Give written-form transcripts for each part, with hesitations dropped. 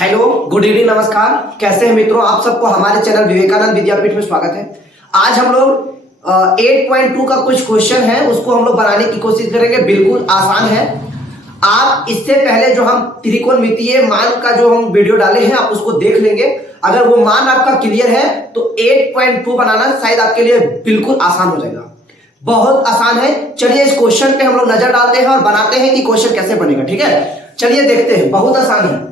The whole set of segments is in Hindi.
हेलो, गुड इवनिंग, नमस्कार। कैसे हैं मित्रों? आप सबको हमारे चैनल विवेकानंद विद्यापीठ में स्वागत है। आज हम लोग 8.2 का कुछ क्वेश्चन है उसको हम लोग बनाने की कोशिश करेंगे। बिल्कुल आसान है। आप इससे पहले जो हम त्रिकोणमितीय मान का जो हम वीडियो डाले हैं आप उसको देख लेंगे। अगर वो मान आपका क्लियर है तो 8.2 बनाना शायद आपके लिए बिल्कुल आसान हो जाएगा। बहुत आसान है। चलिए इस क्वेश्चन पे हम लोग नजर डालते हैं और बनाते हैं कि क्वेश्चन कैसे बनेगा। ठीक है, चलिए देखते हैं। बहुत आसान है।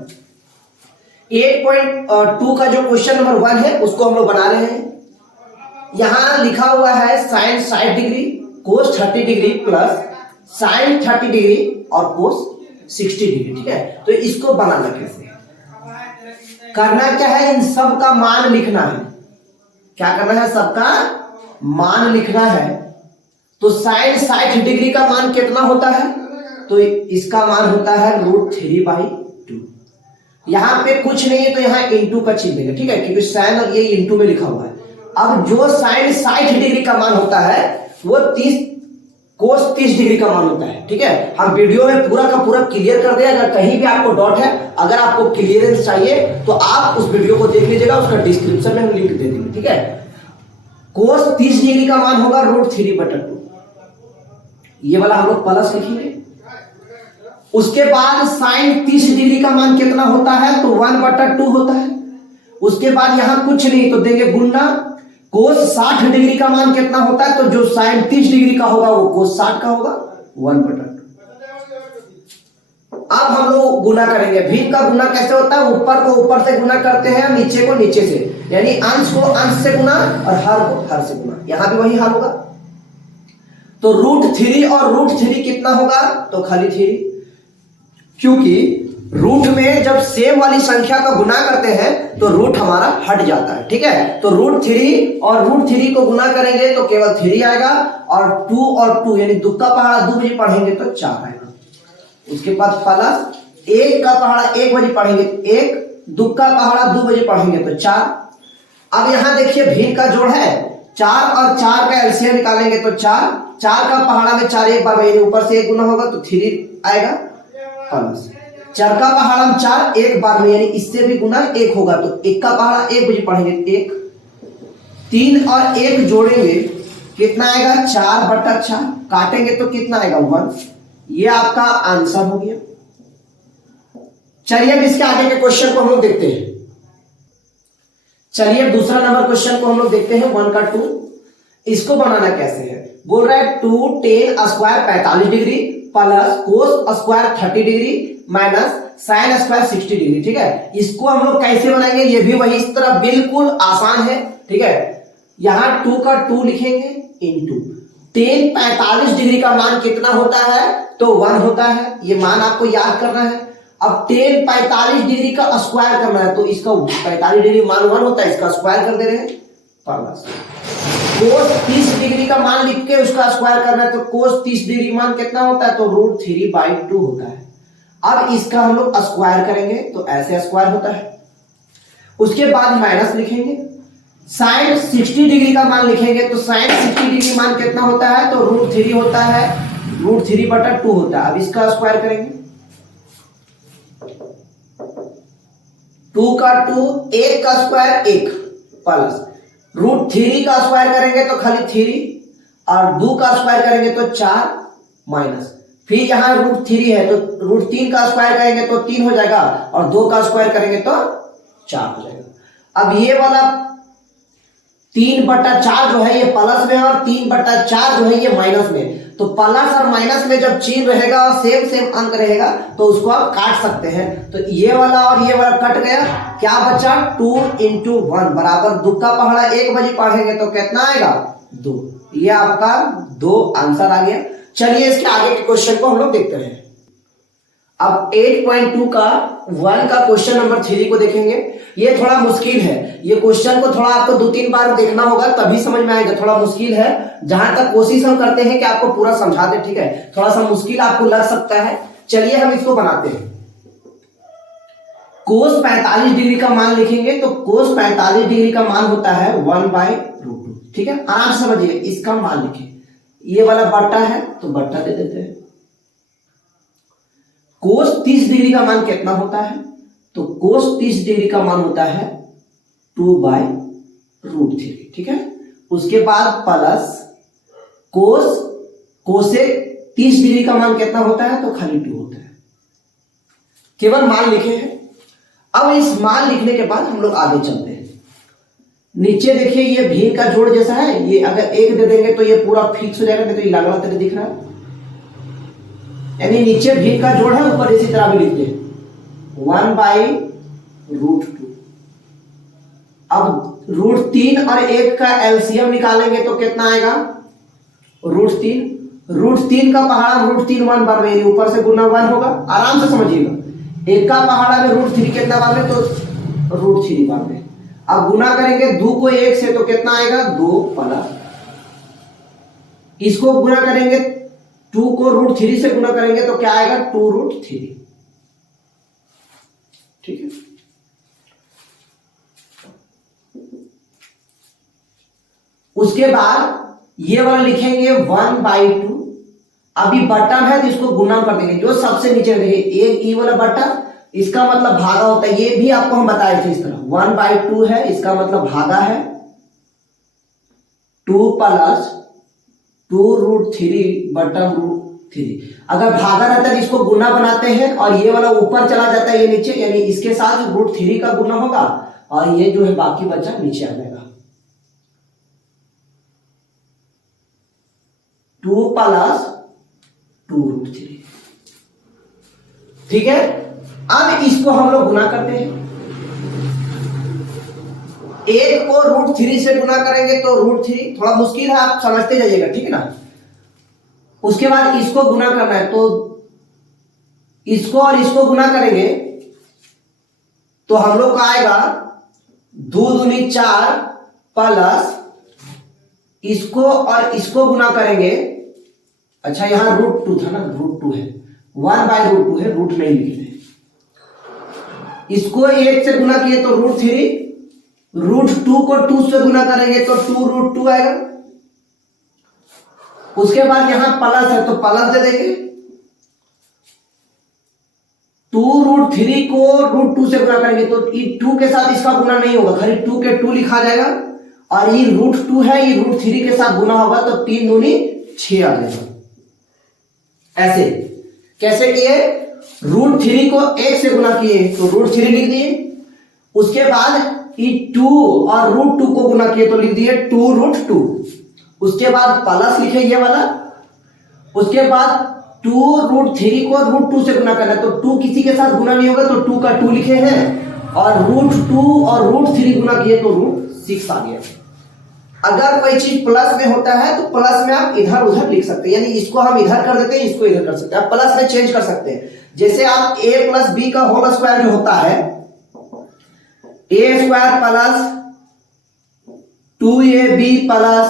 8.2 का जो क्वेश्चन नंबर 1 है उसको हम लोग बना रहे हैं। यहां लिखा हुआ है साइन 60 डिग्री, कोस 30 डिग्री प्लस साइन 30 डिग्री और कोस 60 डिग्री। ठीक है, तो इसको बनाना कैसे है? करना क्या है, इन सब का मान लिखना है। क्या करना है? सबका मान लिखना है। तो साइन 60 डिग्री का मान कितना होता है? तो इसका मान होता है √3/2। यहां पे कुछ नहीं है तो यहां इंटू का चिन्ह देंगे। ठीक है, क्योंकि साइन और ये इंटू में लिखा हुआ है। अब जो साइन 60 डिग्री का मान होता है वो 30 कोस 30 डिग्री का मान होता है। ठीक है, हम वीडियो में पूरा का पूरा क्लियर कर दें। अगर कहीं भी आपको डाउट है, अगर आपको क्लियरेंस चाहिए तो आप उस वीडियो को देख लीजिएगा, उसका डिस्क्रिप्शन में हम लिंक दे देंगे। ठीक है, कोस 30 डिग्री का मान होगा √3/2। ये वाला हम लोग प्लस लिखेंगे। उसके बाद साइन 30 डिग्री का मान कितना होता है? तो 1/2 होता है। उसके बाद यहां कुछ नहीं तो देंगे गुणा। कोस 60 डिग्री का मान कितना होता है? तो जो साइन 30 डिग्री का होगा वो कोस 60 का होगा, 1/2। अब हम लोग गुना करेंगे। भिन्न का गुना कैसे होता है? ऊपर को ऊपर से गुना करते हैं, नीचे को नीचे से, यानी अंश को अंश से गुना और हर को हर से गुना। यहां भी वही हाल होगा। तो √3 और √3 कितना होगा? तो खाली 3, क्योंकि रूट में जब सेम वाली संख्या का गुना करते हैं तो रूट हमारा हट जाता है। ठीक है, तो √3 और √3 को गुना करेंगे तो केवल 3 आएगा, और 2 और 2 यानी दो का पहाड़ा 2 बजे पढ़ेंगे तो 4 आएगा। उसके बाद प्लस 1 का पहाड़ा 1 बजे पढ़ेंगे 1, 2 का पहाड़ा 2 बजे पढ़ेंगे तो 4। अब यहां देखिए भिन्न का जोड़ है, 4 और 4 का एलसीएम निकालेंगे तो 4, 4 का पहाड़ा में 4 एक बार में ऊपर से 1 गुना होगा तो 3 आएगा प्लस 4 का पहाड़ा में 4 एक बार में, यानी इससे भी गुना 1 होगा तो 1 का पहाड़ा 1 बजे पढ़ेंगे 1, 3 और 1 जोड़ेंगे कितना आएगा? 4/4। काटेंगे तो कितना आएगा? 1। ये आपका आंसर हो गया। चलिए अब इसके आगे के क्वेश्चन को हम लोग देखते हैं। चलिए दूसरा नंबर क्वेश्चन को हम लोग देखते हैं, 1 का 2। इसको बनाना कैसे है? बोल रहा है 2 tan square 45 degree plus cos square 30 degree minus sine square 60 degree. ठीक है, इसको हम लोग कैसे बनाएंगे? ये भी वही इस तरह बिल्कुल आसान है। ठीक है, यहां 2 का 2 लिखेंगे इंटू tan 45 डिग्री का मान कितना होता है? तो 1 होता है। ये मान आपको याद करना है। अब tan 45 डिग्री का स्क्वायर करना है तो इसका 45 डिग्री मान 1 होता है, इसका स्क्वायर कर दे रहे हैं प्लस कोस 30 डिग्री का मान लिख के उसका स्क्वायर करना है तो कोस 30 डिग्री मान कितना होता है? तो √3/2 होता है। अब इसका हम लोग स्क्वायर करेंगे तो ऐसे स्क्वायर होता है। उसके बाद माइनस लिखेंगे, साइन 60 डिग्री का मान लिखेंगे तो साइन 60 डिग्री मान कितना होता है? तो √3 होता है, √3/2 होता है। अब इसका स्क्वायर करेंगे, 2 का 2, 1 का स्क्वायर 1 प्लस √3 का स्क्वायर करेंगे तो खाली 3 और 2 का स्क्वायर करेंगे तो 4 माइनस, फिर यहां √3 है तो √3 का स्क्वायर करेंगे तो 3 हो जाएगा और 2 का स्क्वायर करेंगे तो 4 हो जाएगा। अब ये वाला 3/4 जो है ये प्लस में और 3/4 जो है ये माइनस में। तो प्लस और माइनस में जब चिन्ह रहेगा और सेम सेम अंक रहेगा तो उसको आप काट सकते हैं। तो ये वाला और ये वाला कट गया, क्या बचा? 2 × 1 बराबर 2 का पहाड़ा 1 बजे पढ़ेंगे तो कितना आएगा? 2। ये आपका 2 आंसर आ गया। चलिए इसके आगे के क्वेश्चन को हम लोग देखते हैं। अब 8.2 का 1 का क्वेश्चन नंबर 3 को देखेंगे। ये थोड़ा मुश्किल है। ये क्वेश्चन को थोड़ा आपको 2-3 बार देखना होगा तभी समझ में आएगा। थोड़ा मुश्किल है, जहां तक कोशिश हम करते हैं कि आपको पूरा समझा दे। ठीक है, थोड़ा सा मुश्किल आपको लग सकता है। चलिए हम इसको बनाते हैं। कोस 45 डिग्री का मान लिखेंगे तो कोस 45 डिग्री का मान होता है 1/√2। ठीक है, आराम से समझिए। इसका मान लिखें, ये वाला बट्टा है तो बट्टा दे देते हैं। कोस 30 डिग्री का मान कितना होता है? तो कोस 30 डिग्री का मान होता है 2/√3, ठीक है। उसके बाद प्लस कोसेक 30 डिग्री का मान कितना होता है, तो खाली 2 होता है। केवल मान लिखे हैं। अब इस मान लिखने के बाद हम लोग आगे चलते हैं। नीचे देखिए ये भीम का जोड़ जैसा है, ये अगर 1 दे देंगे तो ये पूरा फिक्स हो जाएगा, नहीं तो ये लाल तरह दिख रहा है, यानी नीचे भीम का जोड़ है, ऊपर इसी तरह भी लिखते हैं 1/√2। अब √3 और 1 का एलसीएम निकालेंगे तो कितना आएगा, √3। √3 का पहाड़ा √3 1 बार में, ऊपर से गुना 1 होगा, आराम से समझिएगा। 1 का पहाड़ा में √3 कितना बार में, तो √3 बार में। अब गुना करेंगे 2 को 1 से तो कितना आएगा, 2 प्लस, इसको गुना करेंगे 2 को √3 से गुना करेंगे तो क्या आएगा, 2√3, ठीक है। उसके बाद ये वाला लिखेंगे 1/2। अभी बटन है तो इसको गुना कर देंगे, जो सबसे नीचे देखिए एक ई वाला बटन, इसका मतलब भागा होता है, ये भी आपको हम बताए थे इस तरह। 1/2 है, इसका मतलब भागा है, 2 प्लस 2√3/√3। अगर भागा रहता है तो इसको गुना बनाते हैं और ये वाला ऊपर चला जाता है, ये नीचे, यानी इसके साथ √3 का गुना होगा और ये जो है बाकी बचा नीचे आ जाएगा, 2 प्लस 2√3, ठीक है। अब इसको हम लोग गुना करते हैं, 1 को √3 से गुना करेंगे तो √3, थोड़ा मुश्किल है, आप समझते जाइएगा, ठीक है ना। उसके बाद इसको गुना करना है, तो इसको और इसको गुना करेंगे तो हम लोग का आएगा 2 दूनी 4 प्लस इसको और इसको गुना करेंगे। अच्छा यहां √2 था ना, √2 है, 1/√2 है, रूट नहीं लिखे, इसको 1 से गुना किए तो √3, √2 को 2 से गुना करेंगे तो 2√2 आएगा। उसके बाद यहां प्लस है तो प्लस दे देंगे, 2√3 को √2 से गुना करेंगे तो 2 के साथ इसका गुना नहीं होगा, खाली 2 के 2 लिखा जाएगा, और ये √2 है, ये √3 के साथ गुना होगा तो 3 दूनी 6 आ जाएगा। ऐसे कैसे किए, √3 को 1 से गुना किए तो √3 लिख दिए, उसके बाद 2 और √2 को गुना किए तो लिख दिए 2√2, उसके बाद प्लस लिखे ये वाला, उसके बाद 2√3 को √2 से गुना करना है तो 2 किसी के साथ गुना नहीं होगा तो 2 का 2 लिखे हैं, और √2 और √3 गुना किए तो √6 आ गया। अगर कोई चीज प्लस में होता है तो प्लस में आप इधर उधर लिख सकते हैं, यानी इसको हम इधर कर देते हैं, इसको इधर कर सकते हैं, आप प्लस में चेंज कर सकते हैं। जैसे आप a + b का होल स्क्वायर जो होता है, a² plus 2ab plus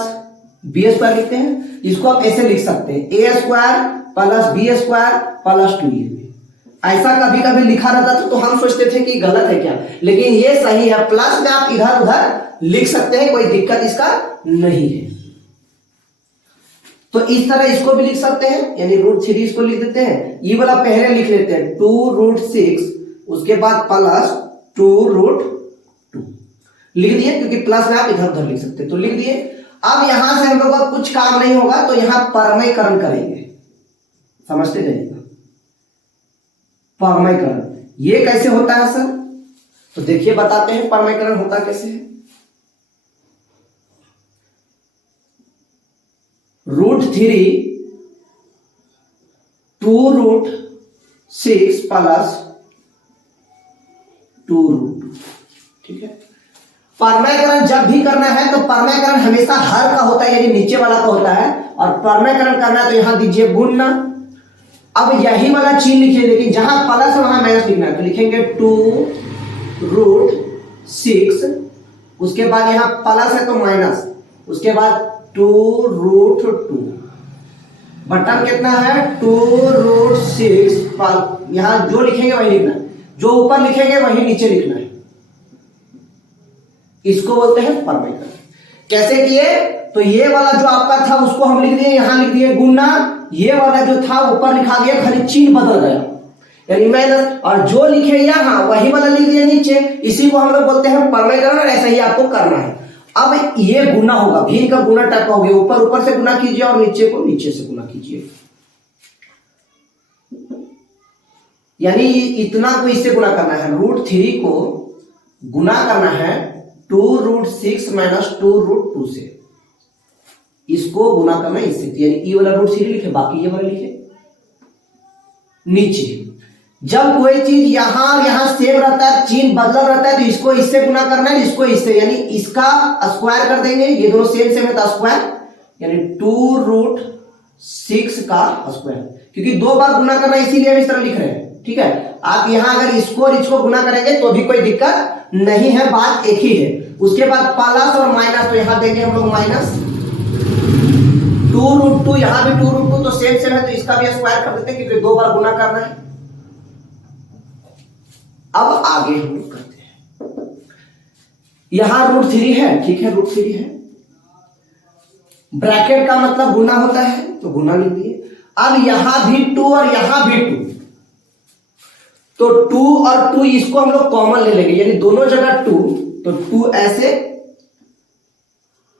b² लिखते हैं, इसको आप ऐसे लिख सकते हैं a² plus b² plus 2ab। ऐसा कभी कभी लिखा रहता था तो हम सोचते थे कि गलत है क्या, लेकिन ये सही है, प्लस में आप इधर उधर लिख सकते हैं, कोई दिक्कत इसका नहीं है। तो इस तरह इसको भी लिख सकते हैं, यानी √3 इसको लिख देते हैं, ये वाला पहले लिख लेते हैं 2√6, उसके बाद प्लस 2√2 लिख दिए, क्योंकि प्लस में आप इधर उधर लिख सकते हैं, तो लिख दिए। अब यहां से हम लोग का कुछ काम नहीं होगा तो यहां परमयकरण करेंगे, समझते जाइएगा। परमयकरण ये कैसे होता है सर, तो देखिए बताते हैं परमयकरण होता कैसे है। √3 2√6 प्लस 2√2, ठीक है। परमयकरण जब भी करना है तो परमयकरण हमेशा हर का होता है, यानी नीचे वाला का होता है, और परमयकरण करना है तो यहां दीजिए गुणना। अब यही वाला चीज लिखिए, लेकिन जहां प्लस है वहां माइनस लिखना है, तो लिखेंगे 2√6, उसके बाद यहां प्लस है तो माइनस, उसके बाद 2√2, बटन कितना है 2√6, यहां जो लिखेंगे वही लिखना है, जो ऊपर लिखेंगे वही नीचे लिखना है, इसको बोलते हैं परमयकरण। कैसे किए, तो ये वाला जो आपका था उसको हम लिख दिए, यहां लिख दिए गुणा, ये वाला जो था ऊपर लिखा गया, खाली चिन्ह बदल गया, यानी माइनस, और जो लिखे यहाँ वही वाला लिख दिया नीचे, इसी को हम लोग बोलते हैं परमेकरण, और ऐसा ही आपको करना है। अब ये गुना होगा, भिन्न का गुना टाइप हो गया, ऊपर ऊपर से गुना कीजिए और नीचे को नीचे से गुना कीजिए, यानी इतना को इससे गुना करना है, √3 को गुना करना है 2√6 माइनस 2√2 से, इसको गुना करना है इससे, यानी ये वाला √3 लिखे, बाकी ये वाला लिखे नीचे। जब कोई चीज यहां और यहां सेम रहता है, चिन्ह बदल रहता है, तो इसको इससे गुना करना है, इसको इससे, यानी इसका स्क्वायर कर देंगे, ये दोनों सेम सेम है तो स्क्वायर, यानी 2√6 का स्क्वायर, क्योंकि दो बार गुना करना इसीलिए हम इस तरह लिख रहे हैं। ठीक है, आप यहां अगर इसको और इसको गुना करेंगे तो भी कोई दिक्कत नहीं है, बात एक ही है। उसके बाद प्लस और माइनस, तो यहां देंगे हम लोग माइनस 2√2, यहां भी 2√2 तो सेम सेम है, तो इसका भी स्क्वायर कर देते हैं क्योंकि दो बार गुना करना है। अब आगे हम लोग करते हैं, यहां √3 है, ठीक है, √3 है, ब्रैकेट का मतलब गुना होता है तो गुना लिख दिए। अब यहां भी 2 और यहां भी 2, तो 2 और 2 इसको हम लोग कॉमन ले लेंगे, यानी दोनों जगह 2, तो 2 ऐसे,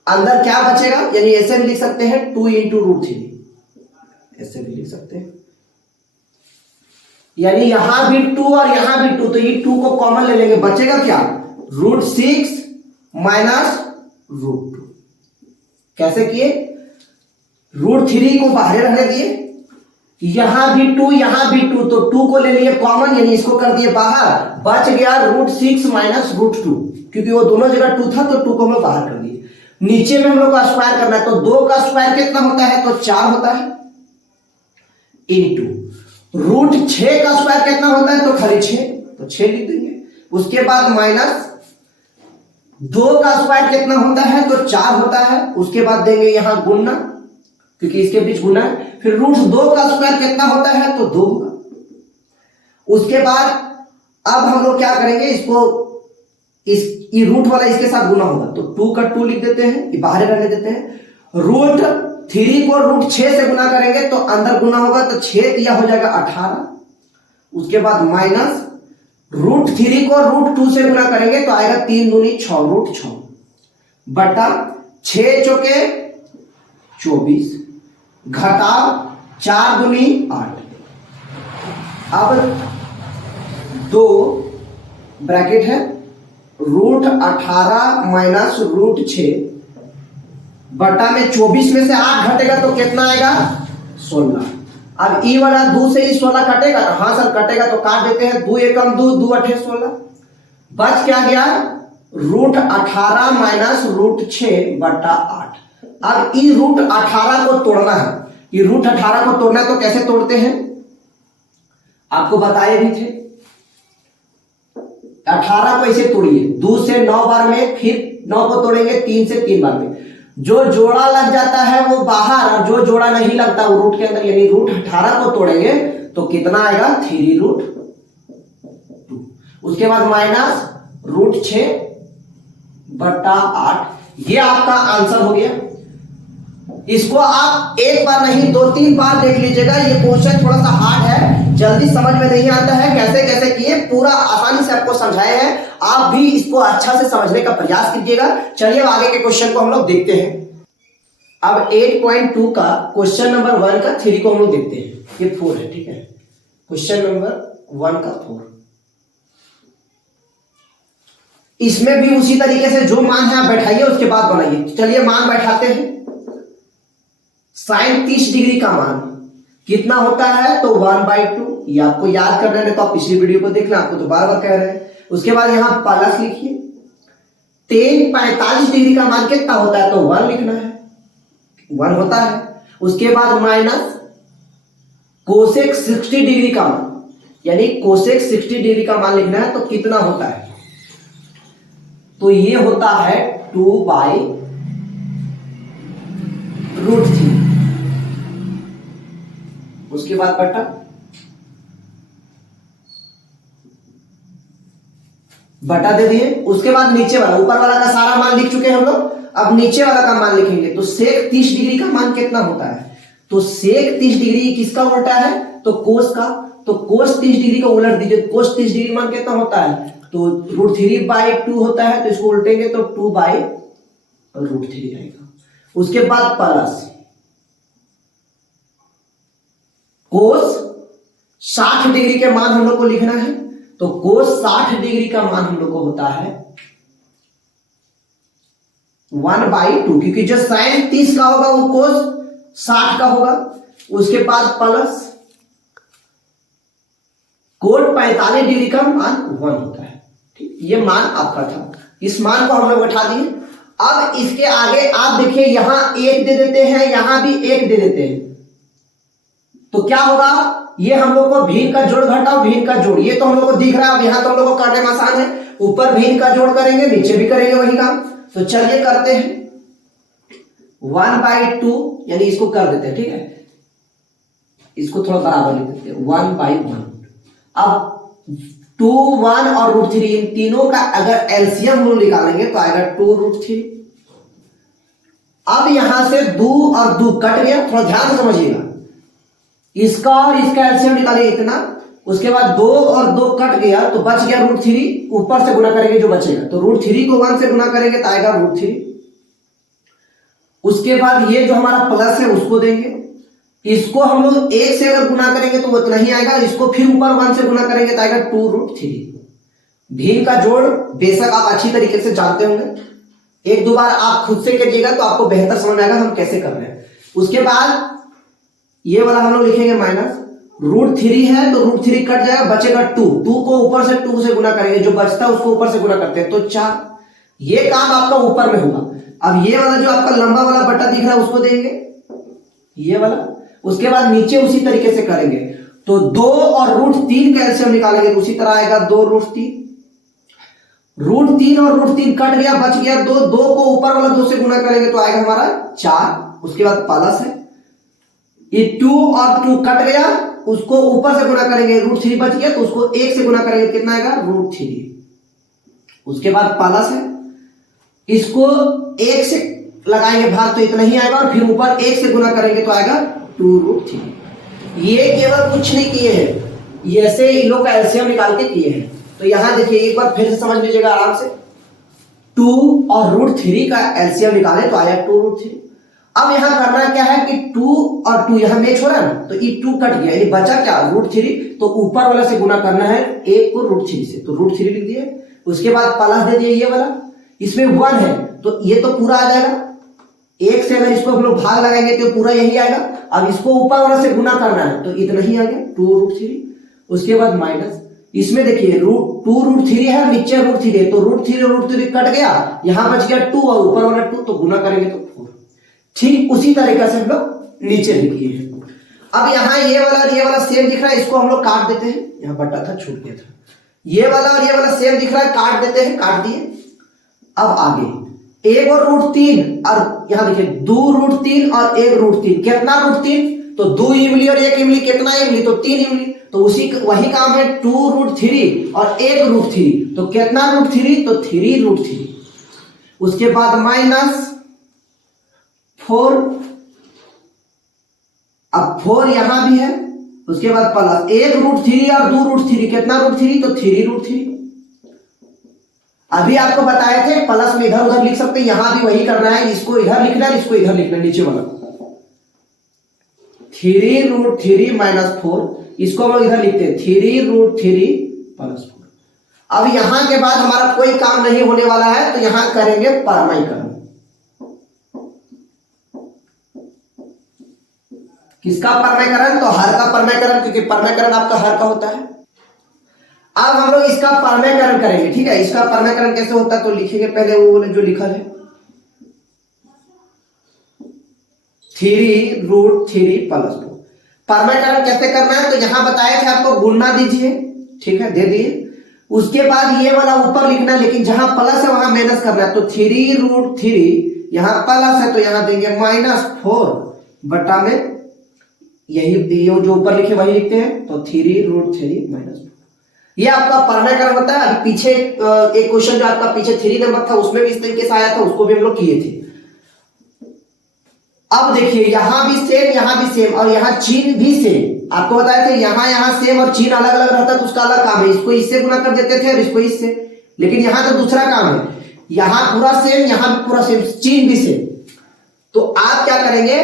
अंदर क्या बचेगा, यानी ऐसे भी लिख सकते हैं 2 × √3, ऐसे भी लिख सकते हैं, यानी यहां भी 2 और यहां भी 2, तो ये 2 को कॉमन ले लेंगे, बचेगा क्या, √6 माइनस √2। कैसे किए, √3 को बाहर रहने दिए, यहां भी 2 यहां भी 2, तो 2 को ले लिए कॉमन, यानी इसको कर दिए बाहर, बच गया √6 माइनस √2, क्योंकि वो दोनों जगह 2 था तो 2 को हम बाहर कर दिए। नीचे में हम लोग का स्क्वायर करना है, तो 2 का स्क्वायर कितना होता है, तो 4 होता है, इंटू √6 का स्क्वायर कितना होता है, तो खाली 6, तो 6 लिख देंगे। उसके बाद माइनस 2 का स्क्वायर कितना होता है, तो 4 होता है, उसके बाद देंगे यहां गुना, क्योंकि इसके बीच गुना है, फिर √2 का स्क्वायर कितना होता है, तो 2 होगा। उसके बाद अब हम लोग क्या करेंगे, इसको ये रूट वाला इसके साथ गुना होगा, तो 2 का 2 लिख देते हैं, ये बाहर रहने देते हैं। √3 को √6 से गुना करेंगे तो अंदर गुना होगा, तो 6 दिया हो जाएगा 18। उसके बाद माइनस √3 को √2 से गुना करेंगे तो आएगा 3 दूनी 6, √6 बटा 6 चौके 24, घटा 4 दूनी 8। अब 2 ब्रैकेट है, √18 माइनस √6 बटा में 24 में से 8 घटेगा तो कितना आएगा, 16। अब ई वाला 2 से ही 16 कटेगा, तो हाँ सर कटेगा, तो काट देते हैं, 2 एकम 2, 2 अठे 16, बच क्या गया, √18 माइनस √6 बटा 8। अब ई √18 को तोड़ना है, ये √18 को तोड़ना है, तो कैसे तोड़ते हैं आपको बताए भी थे, 18 को ऐसे तोड़िए, 2 से 9 बार में, फिर 9 को तोड़ेंगे 3 से 3 बार में, जो जोड़ा लग जाता है वो बाहर, और जो जोड़ा नहीं लगता वो रूट के अंदर, यानी √18 को तोड़ेंगे तो कितना आएगा, 3√2। उसके बाद माइनस √6 बटा 8, ये आपका आंसर हो गया। इसको आप एक बार नहीं 2-3 बार देख लीजिएगा, ये क्वेश्चन थोड़ा सा हार्ड है, जल्दी समझ में नहीं आता है, कैसे कैसे किए पूरा आसानी से आपको समझाए हैं, आप भी इसको अच्छा से समझने का प्रयास कीजिएगा। चलिए अब आगे के क्वेश्चन को हम लोग देखते हैं। अब 8.2 का क्वेश्चन नंबर 1 का 3 को हम लोग देखते हैं, ये 4 है, ठीक है, क्वेश्चन नंबर 1 का 4। इसमें भी उसी तरीके से जो मान है आप बैठाइए, उसके बाद बनाइए। चलिए मान बैठाते हैं। sin 30 डिग्री का मान कितना होता है, तो 1/2, ये आपको याद करना है, तो आप पिछली वीडियो को देखना, आपको तो बार बार कह रहे हैं। उसके बाद यहां प्लस लिखिए, tan 45 डिग्री का मान कितना होता है, तो 1 लिखना है, 1 होता है। उसके बाद माइनस कोसेक 60 डिग्री का मान, यानी कोसेक 60 डिग्री का मान लिखना है, तो कितना होता है, तो ये होता है 2/√3। उसके बाद बटा दे दिए। उसके बाद नीचे वाला, ऊपर वाला का सारा मान लिख चुके हैं हम लोग, अब नीचे वाला का मान लिखेंगे। तो सेक 30 डिग्री का मान कितना होता है, तो सेक 30 डिग्री किसका उल्टा है, तो कोस का, तो कोस 30 डिग्री का उलट दीजिए। कोस 30 डिग्री मान कितना होता है, तो √3/2 होता है, तो इसको उल्टेंगे तो 2/√3 आएगा। उसके बाद प्लस कोस 60 डिग्री के मान हम लोग को लिखना है, तो कोस 60 डिग्री का मान हम लोग को होता है 1/2, क्योंकि जो साइन 30 का होगा वो कोस 60 का होगा। उसके बाद प्लस कोट 45 डिग्री का मान 1 होता है। ठीक, ये मान आपका था, इस मान को हम लोग बैठा दिए। अब इसके आगे आप देखिए, यहां 1 दे देते हैं, यहां भी 1 दे देते हैं, तो क्या होगा, ये हम लोग को भिन्न का जोड़ घटाओ भिन्न का जोड़, ये तो हम लोग को दिख रहा है। अब यहां तो हम लोग को करने में आसान है, ऊपर भिन्न का जोड़ करेंगे, नीचे भी करेंगे वही काम। तो चलिए करते हैं 1/2, यानी इसको कर देते हैं। ठीक है, इसको थोड़ा बराबर लिख देते हैं 1/1। अब 2, 1 और √3 इन तीनों का अगर एलसीएम हम लोग निकालेंगे तो आएगा 2√3। अब यहां से 2 और 2 कट गया, थोड़ा ध्यान से समझिएगा, इसका और इसका एलसीएम निकालेंगे इतना। उसके बाद 2 और 2 कट गया तो बच गया √3, ऊपर से गुना करेंगे जो बचेगा, तो √3 को 1 से गुना करेंगे तो आएगा √3। उसके बाद ये जो हमारा प्लस है उसको देंगे, इसको हम लोग 1 से अगर गुना करेंगे तो वो इतना ही आएगा, इसको फिर ऊपर 1 से गुना करेंगे तो आएगा 2√3। भिन्न का जोड़ बेशक आप अच्छी तरीके से जानते होंगे, एक दो बार आप खुद से करिएगा तो आपको बेहतर समझ आएगा हम कैसे कर रहे हैं। उसके बाद ये वाला हम लोग लिखेंगे माइनस, √3 है तो √3 कट जाएगा, बचेगा 2 को ऊपर से 2 से गुना करेंगे, जो बचता है उसको ऊपर से गुना करते हैं तो 4। ये काम आपका ऊपर में होगा। अब ये वाला जो आपका लंबा वाला बट्टा दिख रहा है उसको देंगे, ये वाला। उसके बाद नीचे उसी तरीके से करेंगे, तो 2 और √3 का एलसीएम निकालेंगे तो उसी तरह आएगा 2√3। √3 और √3 कट गया, बच गया 2 को ऊपर वाला 2 से गुना करेंगे तो आएगा हमारा 4। उसके बाद प्लस है, ये 2 और 2 कट गया, उसको ऊपर से गुना करेंगे, √3 बच गया तो उसको 1 से गुना करेंगे, कितना आएगा √3। उसके बाद प्लस है, इसको 1 से लगाएंगे भाग तो इतना ही आएगा, और फिर ऊपर 1 से गुना करेंगे तो आएगा 2√3। ये केवल कुछ नहीं किए हैं, ऐसे इन लोग का एलसीएम निकाल के किए हैं। तो यहां देखिए एक बार फिर से समझ लीजिएगा आराम से, 2 और √3 का एलसीएम निकाले तो आया 2√3। अब यहां करना क्या है कि 2 और 2 यहां मैच हो रहा है ना, तो ये 2 कट गया, ये बचा क्या √3, तो ऊपर वाला से गुना करना है 1 को √3 से, तो √3 लिख दिए। उसके बाद प्लस दे दिए, ये वाला इसमें 1 है तो ये तो पूरा आ जाएगा, 1 से अगर इसको हम लोग भाग लगाएंगे तो पूरा यही आएगा। अब इसको ऊपर वाला से गुना करना है तो इतना ही आ गया 2√3। उसके बाद माइनस, इसमें देखिए 2√3 है, नीचे √3 है, तो √3 और √3 कट गया, यहां बच गया 2 और ऊपर वाला 2, तो गुना करेंगे तो 4। ठीक उसी तरीके से हम लोग नीचे लिखिए हैं। अब यहाँ ये वाला और ये वाला सेम दिख रहा है, इसको हम लोग काट देते हैं, यहाँ बटा था छूट गया था, ये वाला और ये वाला सेम दिख रहा है, काट देते हैं, काट दिए। अब आगे 1 और √3, और यहां देखिए 2√3 और 1√3, कितना √3, तो 2 इमली और 1 इमली, कितना इमली, तो 3 इमली, तो उसी वही काम है 2√3 और 1√3, तो कितना √3, तो 3√3। उसके बाद माइनस 4, अब 4 यहां भी है। उसके बाद प्लस 1√3 और 2√3, कितना √3, तो 3√3। अभी आपको बताए थे प्लस में इधर उधर लिख सकते हैं, यहां भी वही करना है, इसको इधर लिखना है, इसको इधर लिखना है, नीचे वाला 3√3 माइनस 4, इसको हम लोग इधर लिखते हैं 3√3 प्लस 4। अब यहां के बाद हमारा कोई काम नहीं होने वाला है, तो यहां करेंगे परमाइकरण। किसका परमाइकरण, तो हर का परमाइकरण, क्योंकि परमाइकरण आपका हर का होता है। अब हम लोग इसका परमाइकरण करेंगे, ठीक है। इसका परमाइकरण कैसे होता है तो लिखेंगे पहले वो जो लिखा है 3√3 प्लस 4। परमाइकरण कैसे करना है, तो यहां बताए थे आपको, गुणना दीजिए, ठीक है, दे दिए। उसके बाद ये वाला ऊपर लिखना है, लेकिन जहां प्लस है वहां माइनस करना है, तो 3√3 यहां प्लस है तो यहां देंगे -4 बटा में यही ये जो ऊपर लिखे वही लिखते हैं, तो 3√3 माइनस 4। ये आपका परमाइकरण होता है। अभी पीछे एक क्वेश्चन जो आपका पीछे 3 नंबर था उसमें भी इस तरीके से आया था, उसको भी हम लोग किए थे। अब देखिए यहां भी सेम और यहाँ चिन्ह भी सेम। आपको बताया था यहाँ सेम और चिन्ह अलग अलग रहता है तो उसका अलग काम है। इसको इससे गुना कर देते थे और इसको इससे, लेकिन यहाँ तो दूसरा काम है। यहाँ पूरा सेम, यहाँ भी पूरा सेम, चिन्ह भी सेम। तो आप क्या करेंगे,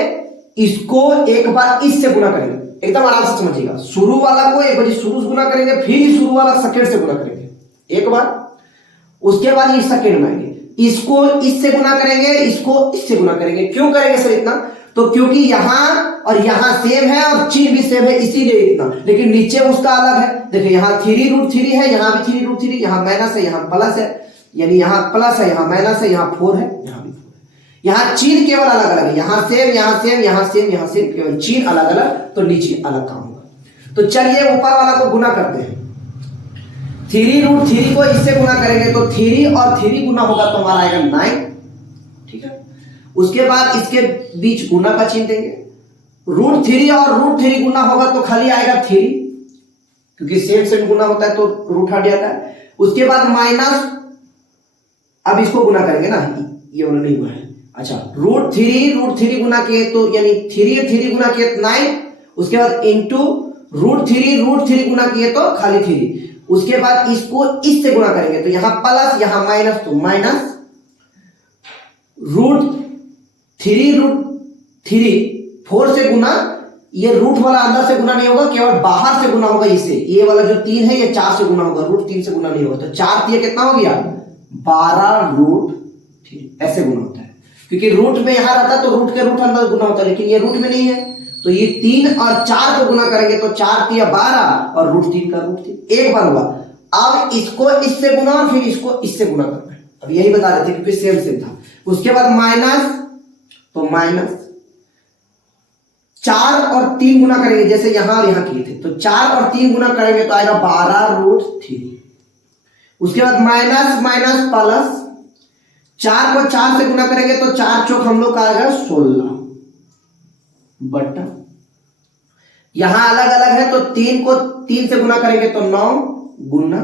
इसको एक बार इससे गुना करेंगे, एकदम आराम से समझिएगा। शुरू वाला को एक बार शुरू से गुना करेंगे, फिर शुरू वाला सेकंड से गुना करेंगे एक बार, उसके बाद ये सेकंड में आएंगे। इसको इससे गुना करेंगे, इसको इससे गुना करेंगे। क्यों करेंगे सर इतना, तो क्योंकि यहां और यहां सेम है और चिन्ह भी सेम है इसीलिए इतना, लेकिन नीचे उसका अलग है। देखिए यहाँ 3√3 है, यहाँ भी 3√3, यहाँ माइनस है, यहाँ प्लस है, यानी यहाँ प्लस है, यहाँ माइनस है, यहाँ 4 है, यहाँ भी 4 है। यहाँ चिन्ह केवल अलग अलग है, यहाँ सेम, यहाँ सेम, यहाँ सेम, यहाँ सेम, केवल चिन्ह अलग अलग, तो नीचे अलग काम होगा। तो चलिए ऊपर वाला को गुना करते हैं। 3√3 को इससे गुना करेंगे तो 3 और 3 गुना होगा तो हमारा आएगा 9, ठीक है। उसके बाद इसके बीच गुना का चिन्ह देंगे। √3 और √3 गुना होगा तो खाली आएगा 3, क्योंकि सेम गुना होता है तो रूट हट जाता है। उसके बाद माइनस, अब इसको गुना करेंगे ना, ये वाला नहीं हुआ है। अच्छा, √3 गुना किए तो यानी 3 गुना किए 9, उसके बाद इंटू √3 गुना किए तो खाली 3। उसके बाद इसको इससे गुना करेंगे तो यहां प्लस, यहां माइनस, तो माइनस √3 4 से गुना, ये रूट वाला अंदर से गुना नहीं होगा, केवल बाहर से गुना होगा। इससे ये वाला जो 3 है ये 4 से गुना होगा, √3 से गुना नहीं होगा। तो 4 ये कितना हो गया, 12√3, ऐसे गुना होता है। क्योंकि रूट में यहां रहता है तो रूट के रूट अंदर गुना होता है, लेकिन ये रूट में नहीं है तो ये 3 और 4 को गुना करेंगे तो 4 3 12 और √3 का √3 एक बार हुआ। अब इसको इससे गुना और फिर इसको इससे गुना करना है। अब यही बता रहे थे क्योंकि सेम था। उसके बाद माइनस, तो माइनस 4 और 3 गुना करेंगे, जैसे यहां और यहां किए थे, तो 4 और 3 गुना करेंगे तो आएगा 12√3। उसके बाद माइनस माइनस प्लस, 4 को 4 से गुना करेंगे तो 4 चौक हम लोग का आएगा 16 बटा, यहां अलग अलग है तो 3 को 3 से गुना करेंगे तो 9 गुना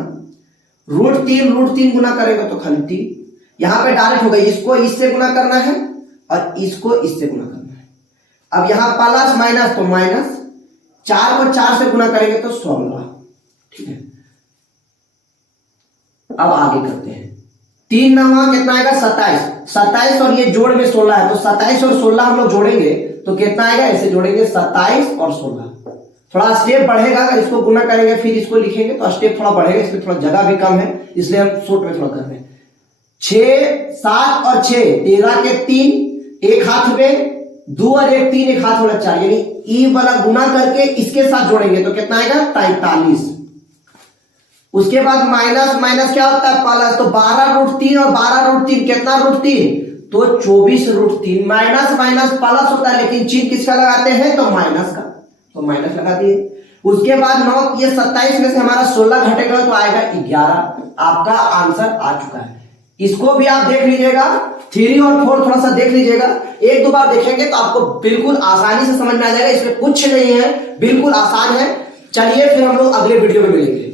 √3 गुना करेंगे तो खाली 3। यहां पे डायरेक्ट हो गई, इसको इससे गुना करना है और इसको इससे गुना करना है। अब यहां प्लस माइनस तो माइनस, 4 को 4 से गुना करेंगे तो 16, ठीक है। अब आगे करते हैं। 3 9 कितना आएगा, 27 और ये जोड़ में 16 है तो 27 और 16 हम लोग जोड़ेंगे तो कितना आएगा, ऐसे जोड़ेंगे 27 और 16। थोड़ा स्टेप बढ़ेगा, अगर इसको गुना करेंगे फिर इसको लिखेंगे तो स्टेप थोड़ा बढ़ेगा, इसमें थोड़ा जगह भी कम है इसलिए हम शॉर्ट में थोड़ा कर रहे हैं। 6 7 और 6 13 के 3, एक हाथ में 2 और 1 3, एक हाथ वाला 4, यानी ई वाला गुना करके इसके साथ जोड़ेंगे तो कितना आएगा, 43। उसके बाद माइनस माइनस क्या होता है, प्लस, तो 12√3 और 12√3 कितना √3, तो 24√3। माइनस माइनस प्लस होता है, लेकिन चिन्ह किसका लगाते हैं, तो माइनस का, तो माइनस लगा दिए। उसके बाद 9, ये 27 में से हमारा 16 घटेगा तो आएगा 11। आपका आंसर आ चुका है। इसको भी आप देख लीजिएगा, 3 और 4 थोड़ा सा देख लीजिएगा, 1-2 बार देखेंगे तो आपको बिल्कुल आसानी से समझ में आ जाएगा। इसमें कुछ नहीं है, बिल्कुल आसान है। चलिए फिर हम लोग अगले वीडियो में मिलेंगे।